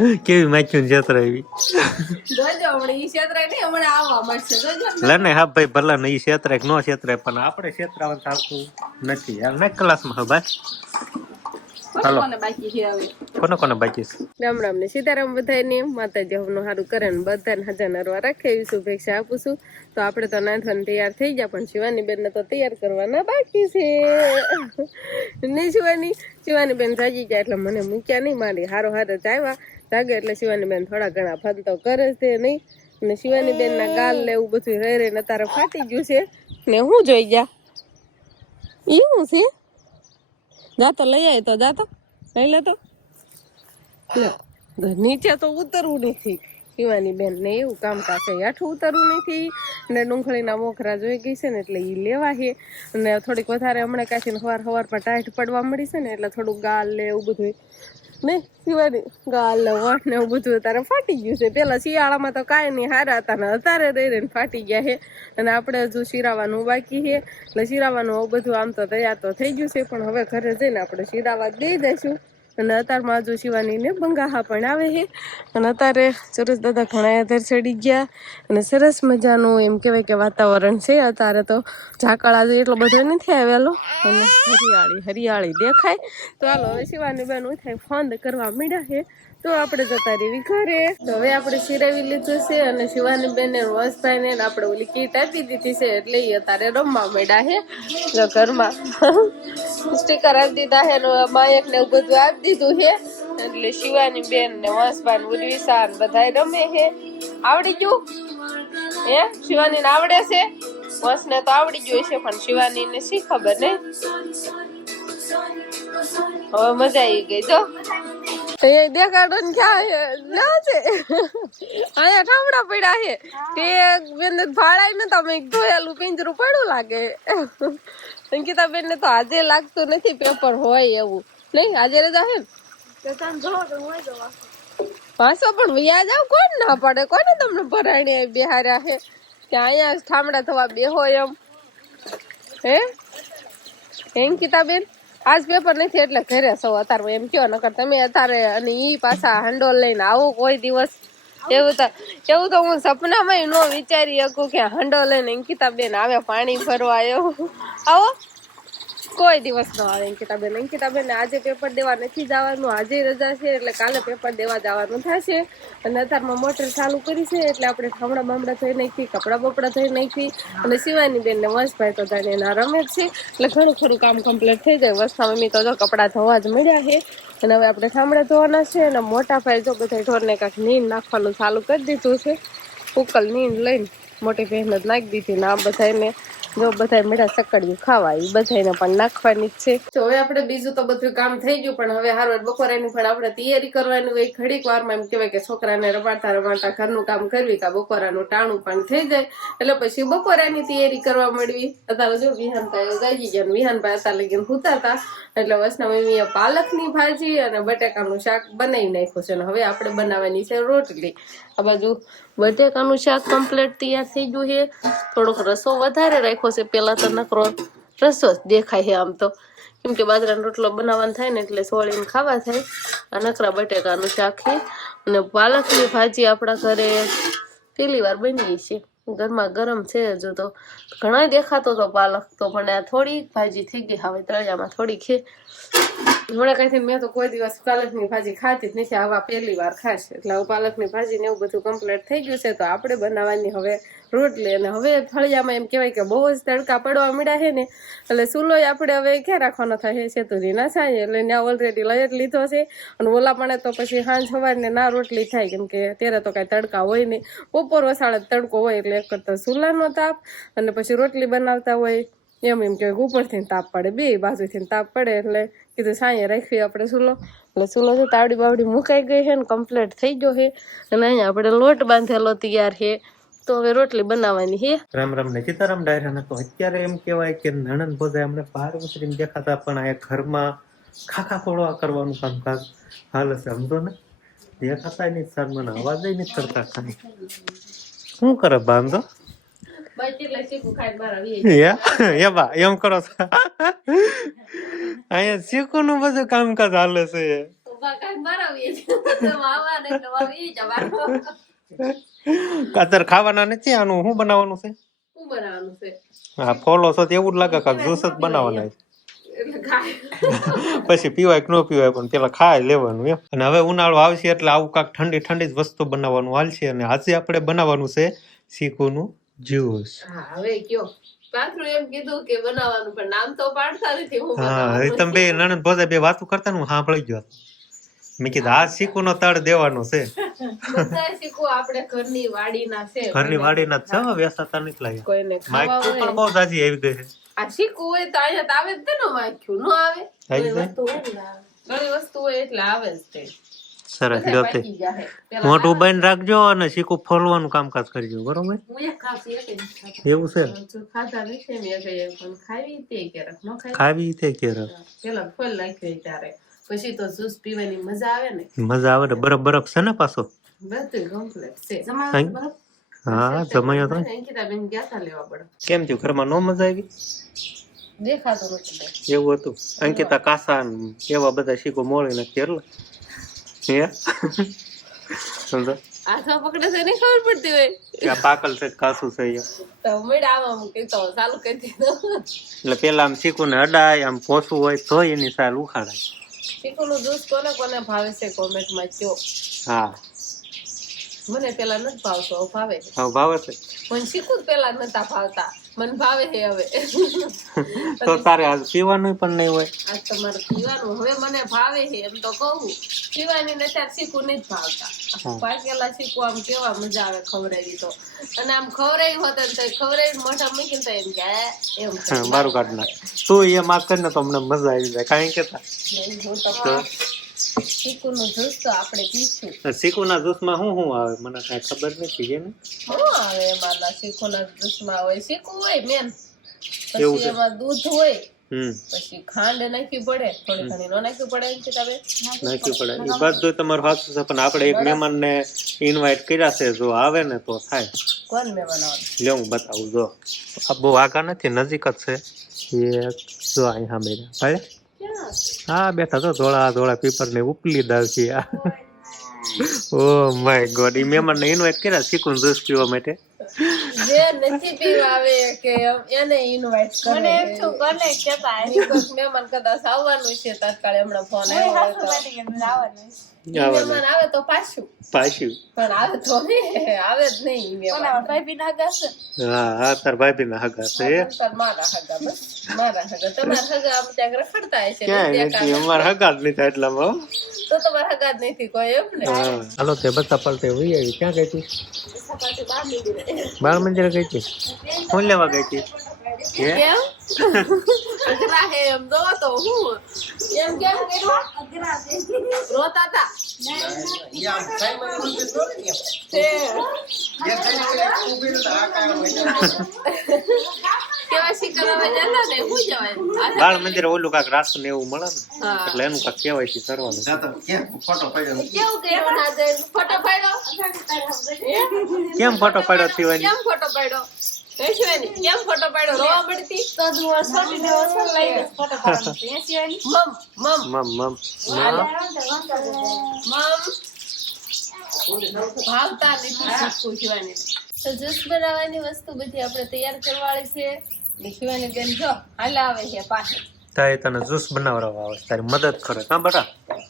કેવી માખ્યું છેતરાવી જોજો હમણાં ઈ છેતરાય નહીં હમણાં આવવા મળશે જોજો લે ને હા ભાઈ ભલા ને ઈ છેતરાય ન છેતરાય પણ આપણે છેતરાવાનું થતું નથી યાર ને ક્લાસમાં હા ભાઈ હાલો કોને બાકી છે હવે કોને કોને બાકી છે રામ રામ ને સીતારામ બધાને માતાજી હવનું સારું કરે ને બધાને હજાર નરવા રાખે એવી શુભેચ્છા આપું છું તો આપણે તો નાથવાને તૈયાર થઈ ગયા પણ શિવાની બેન ને તો તૈયાર કરવાના બાકી છે નહીં શિવાની બેન જાગી ગયા એટલે મને મૂક્યા નહીં મારી હારો હારો જ આવ્યા જાગે એટલે શિવાની બેન થોડા ઘણા ફન તો કરે છે નહીં અને શિવાની બેન ના ગાલ ને એવું બધું રહી રહીને તારે ફાટી ગયું છે ને હું જોઈ ગયા ઈ શું છે જાતો લઈ આવી તો જાતો લઈ લેતો નીચે તો ઉતરવું નથી શિવાની બેન ને એવું કામકાજ છે આઠું ઉતરવું નથી અને ડુંગળીના મોખરા જોઈ ગઈ છે ને એટલે ઈ લેવા છે અને થોડીક વધારે હમણાં કાચી સવાર પર ટાઈટ પડવા મળી છે ને એટલે થોડુંક ગાલ ને એવું બધું ને શિવાની ગાલ ને વટ ને એવું બધું અત્યારે ફાટી ગયું છે પેલા શિયાળામાં તો કાંઈ નહીં હારા હતા ને અત્યારે રહી રહીને ફાટી ગયા છે અને આપણે હજુ શિરાવાનું બાકી છે એટલે શિરાવાનું બધું આમ તો તૈયાર તો થઈ ગયું છે પણ હવે ઘરે જઈને આપણે શિરાવા દઈ દઈશું અને અત્યારમાં હજુ શિવાનીને બંગાહા પણ આવે છે અને અત્યારે સરસ દાદા ઘણા આધાર ચડી ગયા અને સરસ મજાનું એમ કહેવાય કે વાતાવરણ છે અત્યારે તો ઝાકળ આજે એટલો બધો નથી આવેલો અને હરિયાળી દેખાય તો હાલો હવે શિવાની બેન ઉઠાય ફોન કરવા માંડ્યા છે તો આપણે જતા રહેવી ઘરે તો હવે આપણે શિરાવી લીધું છે અને શિવાની બેન ને વસભાઈ ને આપણે ઓલી કીટ આપી દીધી છે એટલે એ અત્યારે રમવા માંડ્યા છે ઘરમાં સ્ટીકર આપી દીધા છે માયક ને એવું બધું આપી દીધું છે એટલે શિવાની બેન ને વસભાઈ ઉર્વિશા બધા રમે છે આવડી ગયું હે શિવાની ને આવડે છે વસ ને તો આવડી ગયું છે પણ શિવાની ને શી ખબર નહીં હવે મજા આવી ગઈ જો દેખાડો ને ક્યાં છે અહીંયા ઠામડા પડ્યા છે તે બેન ભાડાય ને તમે ધોયેલું પિંજરું પડ્યું લાગે અંકિતા બેન ને તો આજે લાગતું નથી પેપર હોય એવું નહીં આજે રજા છે વાંચો પણ વ્યાજ આવ કોણ ના પડે કોને તમને ભરાણી બિહાર્યા છે ત્યાં અહીંયા ઠામડા થવા બેહો એમ હે અંકિતા બેન આજ પેપર નથી એટલે ઘરે સૌ અત્યારે એમ કયો નકર તમે અત્યારે અને ઈ પાછા હંડોલ લઈને આવો કોઈ દિવસ એવું તો હું સપનામાં ન વિચારી શકું કે હંડોલ લઈને અંકિતા બેન આવે પાણી ભરવા એવું આવો કોઈ દિવસ ન આવે અંકિતા બેન આજે પેપર દેવા નથી જવાનું આજે રજા છે એટલે કાલે પેપર દેવા જવાનું થશે અને અત્યારમાં મોટર ચાલુ કરી છે એટલે આપણે ઠામડા બામડા થઈ નાખી કપડા બપડા થઈ નાખી અને શિવાની બેન ને વસભાઈ તો જાણે એના રમે છે એટલે ઘણું ખરું કામ કમ્પ્લીટ થઈ જાય વસના મમ્મી તો જો કપડા ધોવા જ મળ્યા છે અને હવે આપણે ઠામડા ધોવાના છે અને મોટા ભાઈ જો બધા ઢોરને કાંઈક નીંદ નાખવાનું ચાલુ કરી દીધું છે ઉકલ નીંદ લઈને મોટી બહેન જ નાખી દીધી ને આ બધાને જો બધા મીઠા સકડિયું ખાવા એ બધાને પણ નાખવાની જ છે તો હવે આપણે બીજું તો બધું કામ થઈ ગયું પણ હવે હારું બપોરાની પણ આપણે તૈયારી કરવાની હોય ઘડીક વારમાં એમ કહેવાય કે છોકરાને રમાડતા ઘરનું કામ કરવી કે બપોરાનું ટાણું પણ થઈ જાય એટલે પછી બપોરાની તૈયારી કરવા મળવી અત્યારે જો વિહાનભાઈ ગાઈ ગયા વિહાનભાઈ અત્યારે લગીને હુતાતા એટલે વસના મમ્મીએ પાલકની ભાજી અને બટેકાનું શાક બનાવી નાખ્યું છે અને હવે આપણે બનાવવાની છે રોટલી આ બાજુ બટેકાનું શાક કમ્પ્લીટ તૈયાર થઈ ગયું છે થોડોક રસો વધારે રાખ્યો છે પેલા તો નકરો રસો જ દેખાય છે આમ તો કેમ કે બાજરાનો રોટલો બનાવવાનો થાય ને એટલે સોળીને ખાવા થાય આ નકરા બટેકાનું શાક છે અને પાલકની ભાજી આપણા ઘરે પહેલી વાર બની છે ઘરમાં ગરમ છે હજુ તો ઘણા દેખાતો હતો પાલક તો પણ આ થોડીક ભાજી થઈ ગઈ હવે તળિયામાં થોડીક છે હમણાં કઈ મેં તો કોઈ દિવસ પાલકની ભાજી ખાતી જ નથી આવા પહેલી વાર ખાશ એટલે હવે પાલકની ભાજી ને એવું બધું કમ્પ્લીટ થઈ ગયું છે તો આપણે બનાવવાની હવે રોટલી અને હવે ફળિયામાં એમ કહેવાય કે બહુ જ તડકા પડવા મળ્યા છે ને એટલે ચૂલો આપણે હવે ક્યાં રાખવાનો થાય છે સેતુરી ના થાય એટલે ત્યાં ઓલરેડી લઈ જ લીધો છે અને ઓલા પણ તો પછી સાંજ સવારને ના રોટલી થાય કેમ કે ત્યારે તો કાંઈ તડકા હોય નહીં બપોર વસાળે તડકો હોય એટલે એક કરતા ચૂલાનો તાપ અને પછી રોટલી બનાવતા હોય એમ કે ઉપરથી તાપ પડે બે બાજુથી તાપ પડે એટલે કીધું સાંજે રાખવી આપણે ચૂલો એટલે ચૂલો છે તાવડી બાવડી મુકાઈ ગઈ છે ને કમ્પ્લીટ થઈ ગયો છે અને અહીંયા આપણે લોટ બાંધેલો તૈયાર છે તો હવે રોટલી બનાવવાની છે રામ રામ ને સીતારામ ડાયરા તો અત્યારે એમ કહેવાય કે નણંદ ભોજાઈ અમને બહાર ઉતરીને દેખાતા પણ આ ઘરમાં ખાખા ખોળવા કરવાનું કામકાજ હાલ છે સમજો ને દેખાતા નહીં સર મને અવાજ નહીં કરતા ખાલી શું કરે બાંધો એમ કરો છો અહીંયા શીખું નું બધું કામકાજ હાલે છે ઉભા કાંઈ મરાવીએ છીએ. તો માવા ને તો વાવી જવાનું. અત્યારે ખાવાના નથી આનું શું બનાવવાનું છે શું બનાવવાનું છે? હા ફોલો છો તો એવું જ લાગે કાંક જ્યુસ જ બનાવવાના છે. એટલે ખાય. પછી પીવાય કે ન પીવાય પણ પેલા ખાઈ લેવાનું એમ. અને હવે ઉનાળો આવશે એટલે આવું કાંક ઠંડી ઠંડી જ વસ્તુ બનાવવાનું હાલશે. અને આજે આપણે બનાવવાનું છે ચીકુનું જ્યુસ. હા હવે કયો પાછું એમ કીધું કે બનાવવાનું પણ નામ તો પાડતા નથી. હું હા એ તમે બે નણંદ ભોજા બે વાતો કરતા ને હું સાંભળી ગયો. મેં કીધું આ ચીકુનો તળ દેવાનો છે. બધા શીખવું આપણે ઘરની વાડીના છે. ઘરની વાડીના જ છે વેસાતા નથી લાગ્યા. કોઈને માઇક ખાવા પણ બહુ જાજી આવી ગઈ છે. આ શીખવું હોય તો અહીંયા તો આવે જ તે નો માખ્યું ન આવે. આવી જાય? ઘણી વસ્તુ હોય એટલે આવે જ તે. સરસ બધા લ્યો તે પાકી જાહે. પેલા મોઢું બંધ રાખજો અને ચીકુ ફોલવાનું કામકાજ કરજો બરોબર હું એક ખાસી એક જ ખાતી. એવું છે જો ખાધા નથી મેં કઈ પણ ખાવી તે ક્યારેક ન ખાઈ. ખાવી તે કે પેલા ફોલ નાખ્યો ત્યારે પછી તો જ્યુસ પીવાની મજા આવે ને. મજા આવે ને બરફ બરફ છે ને પાછો બધું કમ્પ્લીટ છે. હા જમાયો તો અંકિતાબેન ગયા તા લેવા પડે. કેમ થયું ઘરમાં નો મજા આવી દેખાતું નથી. એવું હતું અંકિતા કાસા ને એવા બધા શીખો મોળી નાખી એટલે હે સમજો આ તો પકડે છે નહીં ખબર પડતી હોય. કે આ પાકલ છે કે કાસું છે એમ. તો મેડા આમાં મૂકી તો ચાલુ કરી દીધું. એટલે પેલા આમ શીખું ને અડાય આમ પોસું હોય તો એની સાલ ઉખાડાય. ચીકુનું જ્યુસ કોને કોને ભાવે છે કોમેન્ટમાં કયો. હા મને પેલા નથી ભાવતો હવે ભાવે છે. હવે ભાવે છે મને ચીકુ જ પેલા નતા ભાવતા મને ભાવે છે હવે. તો તારે આજ પીવાનું પણ નહીં હોય. આજ તમારે પીવાનું હવે મને ભાવે છે એમ તો કહું. પીવાની ને ત્યારે ચીકુ નહીં જ ભાવતા. પાકેલા ચીકુ આમ કેવા મજા આવે ખવડાવી તો. અને આમ ખવડાવી હોત ને તો ખવડાવી મોઢા મૂકીને તો એમ કે એમ થાય. મારું કાઢ નાખ તું એ માફ કરીને તો અમને મજા આવી જાય કાંઈ કેતા હું તો ચીકુનું જ્યુસ તો આપણે પીશું. ચીકુના જ્યુસમાં શું શું આવે મને કાંઈ ખબર નથી છે ને શું આવે એમાં ચીકુના જ્યુસમાં હોય ચીકુ હોય મેન એવું પછી છે. એમાં દૂધ હોય હમ પછી ખાંડ નાખવી પડે થોડી ઘણી નો નાખવી પડે એમ કે તમે નાખ્યું પડે એ બધું તમારું સાચું છે પણ આપણે એક મહેમાનને ઇન્વાઇટ કર્યા છે જો આવે ને તો થાય. કોણ મહેમાન આવે લે હું બતાવું જો આ બહુ આગા નથી નજીક જ છે એક જો અહીં સામે ભાઈ હા બેઠા તો ધોળા ધોળા પીપર ને ઉપલી દાવ છે ઓ માય ગોડ ઈ મહેમાનને ઇન્વાઇટ કર્યા ચીકુ જ્યુસ પીવા માટે. જે નથી પીવા આવે કે એને ઇન્વાઇટ કરે. મને એમ છું કોને કહેતા મહેમાન કદાચ આવવાનું છે તાત્કાળ હમણાં ફોન આવ્યો મહેમાન આવે તો પાછું પાછું પણ આવે તો આવે જ નહીં મહેમાન. ભાઈ ના ગાશે હા હા તાર ભાભી ના હગા છે મારા હગા બસ મારા હગા તમારા હગા આમ ત્યાં રખડતા હશે ક્યાંય નથી અમારા હગા જ નહીં થાય એટલામાં તો તમારા હગા જ નથી કોઈ એમ ને. હાલો તે બધા પલટે વહી આવી ક્યાં ગઈ હતી બાળ મંદિરે ગઈ હતી શું લેવા ગઈ હતી કેમ અઘરા હે એમ દો તો હું એમ કેમ કર્યું રોતા હતા કેવા શીખવા જતા ને હું જવાય બાળ મંદિરે ઓલું કાક રાશન એવું મળે ને એટલે એનું કાક કેવાયસી કરવાનું. કેવું કર્યું ના દે ફોટો પાડ્યો કેમ ફોટો પાડ્યો થવાની કેમ ફોટો પાડ્યો એશવાની કેમ ફોટો પાડ્યો રોવા મળતી તો દુઆ છોડી દે ઓછો લઈ દે ફોટો પાડવાનો એશવાની મમ મમ મમ ભાવતા નથી શીખવું શિવાની તો જ્યુસ બનાવવાની વસ્તુ બધી આપણે તૈયાર કરવાળી છે ને શિવાની બેન જો હાલ આવે છે પાછળ તારે તને જ્યુસ બનાવવા આવે તારી મદદ કરે હા બટા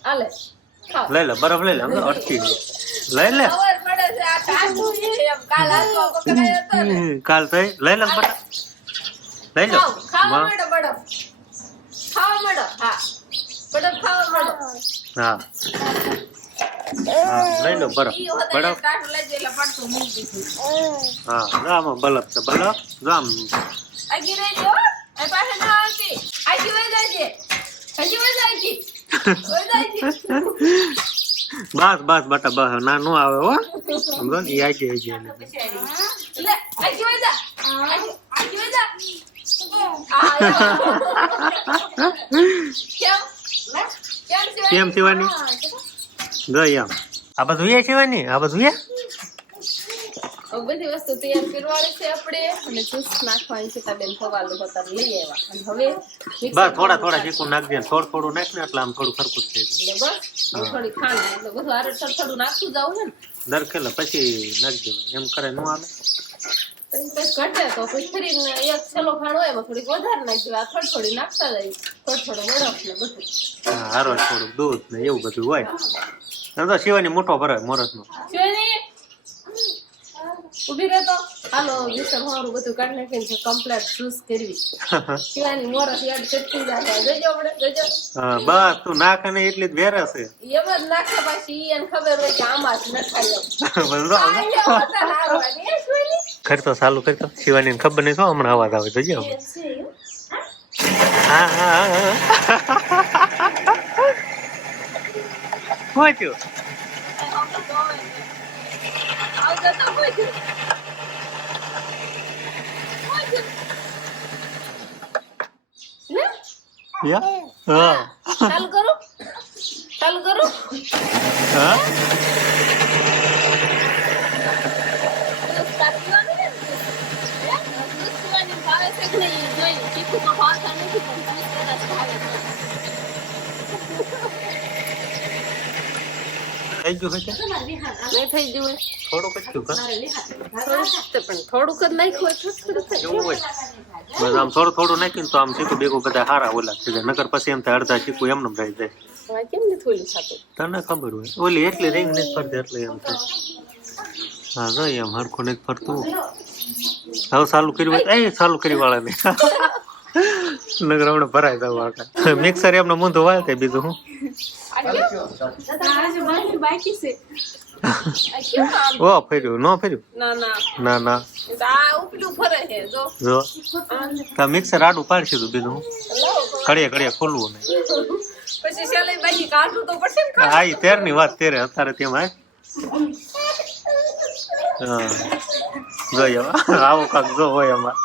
હાલે ખાઓ લઈ લે બરફ લઈ લે અમે અટકી લઈ લે ખબર પડે છે આ કાચું છે એમ કાલ આખો પકડાયો હતો ને કાલ થઈ લઈ લે બટા લઈ લો ખાવા માંડો બડો ખાવા માંડો હા બડો ખાવા માંડો હા હા લઈ લો બરફ ઈ હોતે બરફ કાઢ લેજે એટલે પડતું મૂકી દીધું હા જો આમાં બરફ છે બરફ જો આમ આગી રહેજો આ પાસે ના આવતી આગી વઈ જાજે હજી વઈ જાયજી વઈ જાયજી બસ બસ બટા બસ ના નો આવે હો સમજો ને ઈ આઈ જાય લે આગી વઈ જા આગી વઈ જા કેમ શિવાની જો એમ આ બધું એ શિવાની આ બધું એ હવે બધી વસ્તુ તૈયાર કરવાની છે આપણે અને જ્યુસ નાખવાની છે બેન ફવાલું હતા લઈ આવ્યા અને હવે બસ થોડા થોડા ચીકુ નાખજે થોડું થોડું નાખ ને એટલે આમ થોડું ખરખું થઈ જાય એટલે બસ થોડી ખાંડ એટલે બધું આરે થોડું નાખતું જાવ ને દરખેલા પછી નાખજો એમ કરે નો આવે ઘટે તો પછી ફરીને એક છેલ્લો ખાંડ હોય એમાં થોડીક વધારે નાખજો આ થોડી નાખતા જાય થોડું બરફ ને બધું હા હારો થોડું દૂધ ને એવું બધું હોય એમ તો શિવાની મોટો ભરાય મોરસ નો ઉભી રહેતો હાલો વિસર હોરું બધું કાઢી નાખીને કમ્પ્લીટ જ્યુસ કરવી શિવાની મોરસ યાદ ચટકી જાય જોજો આપણે જોજો હા બસ તું નાખ ને એટલી જ વેરે છે એમ જ નાખે પાછી એને ખબર હોય કે આમાં જ નખાય કરતો ચાલુ કરતો શિવાની ખબર નહીં શું હમણાં અવાજ આવે જોજો હા હા શું થયું હા ચાલુ કરો હા થઈ ગયું છે નહીં થઈ ગયું થોડુંક જ થયું પણ થોડુંક જ નાખ્યું એવું હોય બસ આમ થોડું થોડું નાખ્યું તો આમ ચીકુ બેગું બધા હારા ઓલા થઈ જાય નકર પછી એમ થાય અડધા ચીકુ એમને રહી જાય કેમ નથી ઓલું થતું તને ખબર હોય ઓલી એટલી રીંગ નથી ફરતી એટલે એમ થાય હા જો એમ હરખું નથી ફરતું હવે ચાલુ કર્યું હોય એ ચાલુ કરી વાળા ને નગર હમણાં ભરાય દઉં આખા મિક્સર એમને મૂંધું વાય કઈ બીજું હું ઓ ફર્યું ન ફર્યું ના ના જો તો મિક્સર આડું પાડશે તું બીજું હું ઘડીએ ખોલવું નહીં હા એ તેરની વાત તેરે અત્યારે તેમાં હા જોઈએ આવો કાક જો હોય એમાં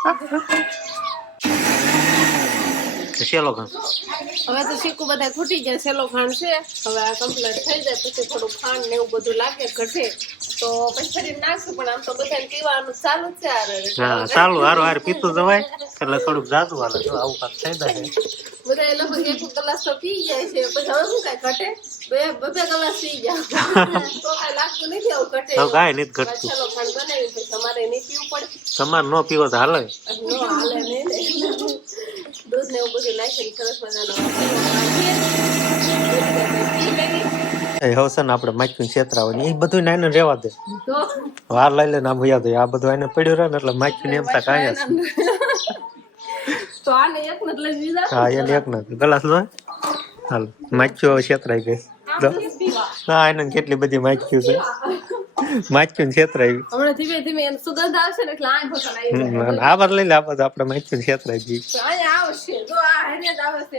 સેલો ખાંડ હવે તો શીકું બધા ખૂટી જાય સેલો ખાંડ છે હવે આ કમ્પ્લીટ થઈ જાય પછી થોડું ખાંડ ને એવું બધું લાગે ઘટે તો પછી ફરી નાખશું પણ આમ તો બધાને પીવાનું ચાલુ જ છે હા ચાલુ હારું પીતું જવાય એટલે થોડુંક જાજુ હાલે જો આવું કાંક થઈ જાય બધા એ લગભગ એક ગ્લાસ તો પી જાય છે પછી હવે શું કઈ ઘટે બે ગ્લાસ પી જાય તો કઈ લાગતું નથી આવું ઘટે હવે કાંઈ નથી ઘટતું સેલો ખાંડ બનાવી પછી તમારે નહીં પીવું પડે તમારે ન પીવો તો હાલે નો હાલે નહીં દૂધ ને એવું બધું નાખીને સરસ મજાનો હવે છે ને આપણે માખ્યું છેતરા હોય ને એ બધું નાઈને રહેવા દે વાર લઈ લે ને આમ યાદ હોય આ બધું એને પડ્યું રહે ને એટલે માખ્યું ને એમ તા કાંઈ તો આને એક ને લઈ દીધા હા એને એક ને ગ્લાસ લો હાલ માખ્યું છેતરાઈ ગઈ હા એને કેટલી બધી માખ્યું છે માખ્યું છેતરાઈ હમણાં ધીમે ધીમે એમ સુગંધ આવશે ને એટલે આંખ હોતા આ બાર લઈ લે આ બધું આપણે માખ્યું છેતરાઈ ગઈ અહીંયા આવશે જો આ હેને જ આવશે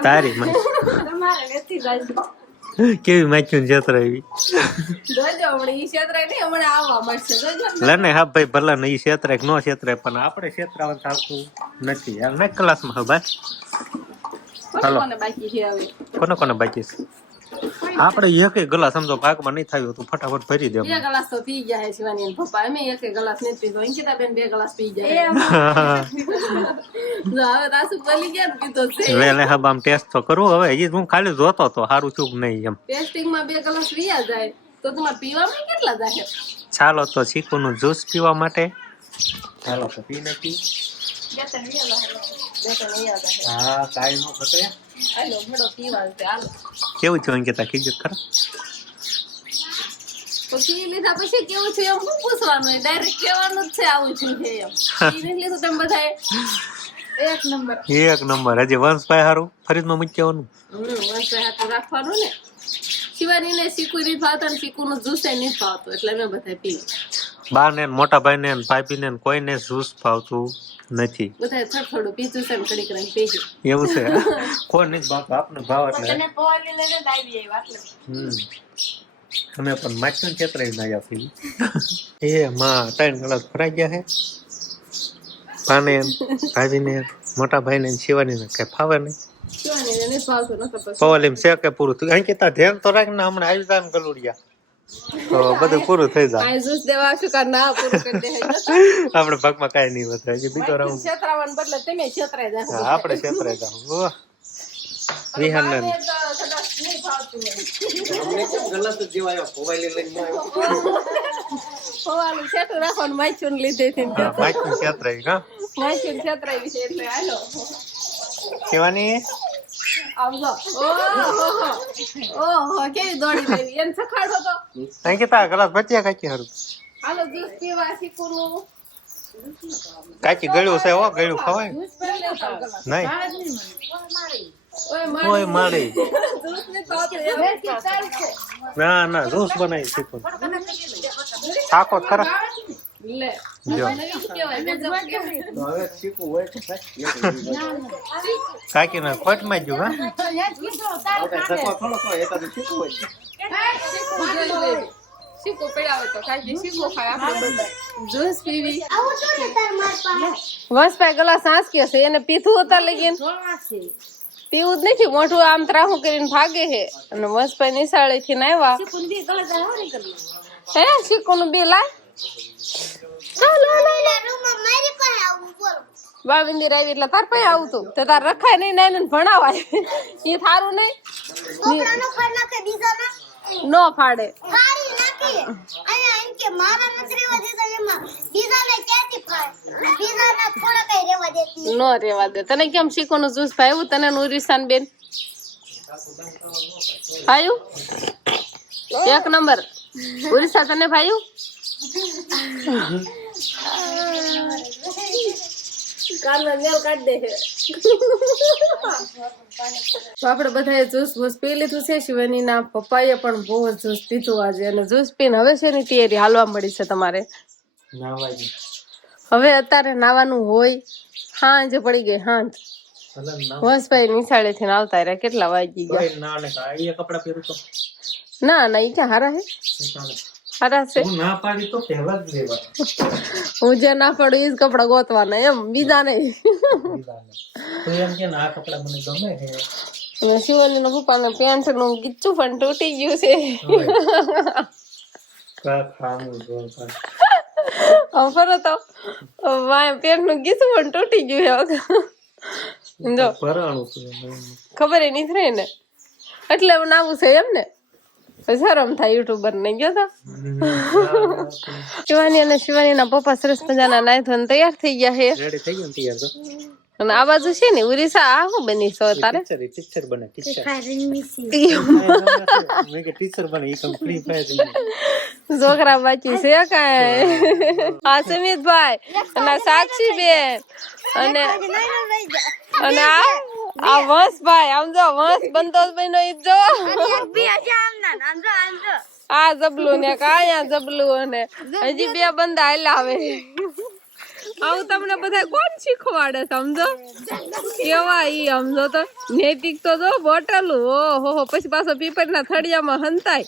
તારી તમારે નથી ગાય કેવી માખ્યું છેતરાઈ જોજો હમણાં ઈ છેતરાય નહીં હમણાં આવવા મળશે જોજો લે ને હા ભાઈ ભલે ને ઈ છેતરાય કે ન છેતરાય પણ આપણે છેતરાવાનું આવતું નથી યાર ના ક્લાસમાં હવે કોને બાકી છે હવે કોને બાકી છે આપણે એક ગ્લાસ સમજો ભાગમાં નહીં થયું તું ફટાફટ ભરી દે બે ગ્લાસ તો પી ગયા છે શિવાની અને પપ્પા અમે એક ગ્લાસ નથી પીધો અંકિતા બેન બે ગ્લાસ પી જાય હવે રાસુ બોલી ગયા ને પીધો છે લે હવે આમ ટેસ્ટ તો કરું હવે હજી હું ખાલી જોતો તો સારું છું કે નહીં એમ ટેસ્ટિંગ માં બે ગ્લાસ પીયા જાય તો તમારે પીવામાં કેટલા જાય ચાલો તો ચીકુનું જ્યુસ પીવા માટે ચાલો તો પી નાખી હા કાઈ નો ઘટે હાલો ભડો પીવા છે હાલો કેવું છે અંકિતા કીધું ખરા તો પી લીધા પછી કેવું છે એમ શું પૂછવાનું હોય ડાયરેક્ટ કહેવાનું જ છે આવું છું છે એમ પી લીધું તમે બધાએ એક નંબર હજી વંશભાઈ હારું ફરીદમાં મૂકી આવવાનું વંશભાઈ હાથું રાખવાનું ને શિવાની ને શીકુ નહીં ભાવતા ને શીકુ નું જ્યુસ નહીં ભાવતું એટલે અમે બધા પી બા ને મોટા ભાઈ ને ભાભી ને કોઈને જ્યુસ ભાવતું નથી બધા થોડું પીતું છે ને ઘડીક રહીને પીજું એવું છે કોઈ નથી ભાવતું આપને ભાવ એટલે અમે પણ માખ્યું છેતરાઈ ના આપી એ માં 3 ગ્લાસ ભરાઈ ગયા છે પાને ભાભી ને મોટા ભાઈ ને શિવાની ને કઈ ફાવે નહીં પવલ એમ છે કે પૂરું તું અંકિતા ધ્યાન તો રાખ ને હમણાં આવી જાય ને ગલુડિયા તો બધું પૂરું થઈ જાય. આ જ્યુસ દેવા આવશું કે ના પૂરું કરી દે આપણે ભાગમાં કાંઈ નહીં વધે, હજી બીજો રાઉન્ડ. છેતરાવાને બદલે તમે છેતરાઈ જાવ. હા, આપણે છેતરાઈ જાવ. ઓહ, વિહાનને બાને તો કદાચ નહીં ફાવતું હોય. પૌવાનું છેટું રાખવાનું માયચું લીધેથી ને હા, માઇકનું છેતરાઈ કા માયચું છેતરાઈ છે એટલે હાલો શિવાની. આવજો. ઓહો કેવી દોડી લેવી એને સખાડો તો. અહીં કે તારા ગ્લાસ બચ્યા કાકી હારું. હાલો જ્યુસ પીવા શીખુનું. કાકી ગળ્યું છે હો, ગળ્યું ખવાય જ્યુસ પી લેતા ગ્લાસ. નહીં. ઓય ઓય માળી. જ્યુસ ને તો આપણે ચાલશે. ના ના, જ્યુસ બનાવી શીખું. થાકો જ ખરા. લે જો કેવાય ગજબ કેવાય. કાકી ને ખોટમાં જ ગયું. શીખો પડાવો તો કાંઈ શીખો ખાય આપણે બધા જ્યુસ પીવી. વંશભાઈ ગલા સાસ કે છે એને પીધું હતા લગીન પીવું જ નથી. મોઢું આમ ત્રાહું કરીને ભાગે છે અને વંશભાઈ નિશાળે થી આવ્યા. હે શીખુનું બી લાય. બાવિંદી આવી એટલે તાર પાસે આવું તું તો તાર રખાય નહીં ને ભણાવાય એ થારું નહીં નો ફાડે. નો રેવા દે. તને કેમ શીખવાનું જ્યુસ ભાવ્યું તને નુરિસાન બેન ભાયું? એક નંબર. ઉરિસા તને ભાયું? આપડે બધા જ્યુસ બૂસ પી લીધું છે. શિવાની ના પપ્પાએ પણ બહુ જ્યુસ પીધું આજે અને જ્યુસ પીને હવે છે ની તૈયારી હાલવા મળી છે તમારે. હવે અત્યારે નાવાનું હોય. હાંજ પડી ગઈ હાંજ. વંશભાઈ નિશાળે થી આવતા રહ્યા કેટલા વાગી ગયા? ના ના ઈ ક્યાં હારા હે હારા છે. હું જે ના પડું એ જ કપડા ગોતવાના એમ બીજા નહીં. શિવાલી નો પપ્પા ને પેન્ટ નું ગીચું પણ તૂટી ગયું છે. ફરો તો પેન્ટ નું ગીચું પણ તૂટી ગયું છે. જો ખબર એ નહીં રહી ને એટલે નાવું છે એમ ને. શરમ થાય યુટ્યુબર ને ગયો તો. શિવાની અને શિવાની ના પપ્પા સરસ મજાના નાઈ ધોઈને તૈયાર થઈ ગયા છે. અને આ બાજુ છે ને ઉરીસા આ શું બની છો તારે? ટીચર બને છોકરા બાકી છે કાંઈ. હા સુમિતભાઈ અને સાક્ષી બેન અને આ વંશભાઈ આમ જો વંશ બનતો બન્યો ઈ જો. આ જબલું ને કાયા જબલું અને હજી બે બંદા હાલ્યા આવે. આવું તમને બધા કોણ શીખવાડે સમજો કેવા ઈ સમજો તો નૈતિક તો જો બોટલ ઓહો પછી પાછો પીપરના થડિયામાં હંતાય.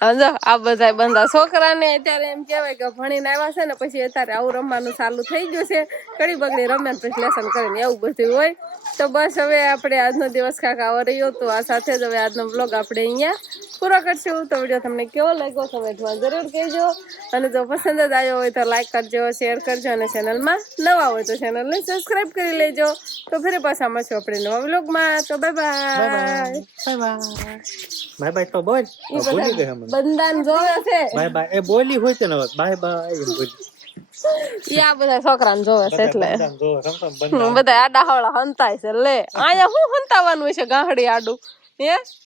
સમજો આ બધા બંધા છોકરાને અત્યારે એમ કેવાય કે ભણીને આવ્યા છે ને પછી અત્યારે આવું રમવાનું ચાલુ થઈ ગયું છે. કડી બગડી રમે પછી લેસન કરીને એવું બધું હોય. તો બસ હવે આપણે આજનો દિવસ કાંક આવો રહ્યો તો આ સાથે જ હવે આજનો બ્લોગ આપણે અહીંયા પૂરો કરશું. તો વિડીયો તમને કેવો લાગ્યો કમેન્ટમાં જરૂર કહેજો અને જો પસંદ જ આવ્યો હોય તો લાઈક કરજો, શેર કરજો અને ચેનલમાં નવા હોય તો ચેનલને સબસ્ક્રાઇબ કરી લેજો. તો ફરી પાછા મળશું આપણે નવા બ્લોગમાં. તો બાય બાય બાય બાય. તો બોલ ભૂલી ગઈ હમણાં. બંધાન જોવે છે બાય બાય એ બોલી હોય છે ને બાય બાય એમ બોલી. યા બધા છોકરાને જોવે છે એટલે જો રમતા બધા આડા હવળા હંતાય છે. લે અહીંયા શું હંતાવાનું છે ગાહડી આડું હે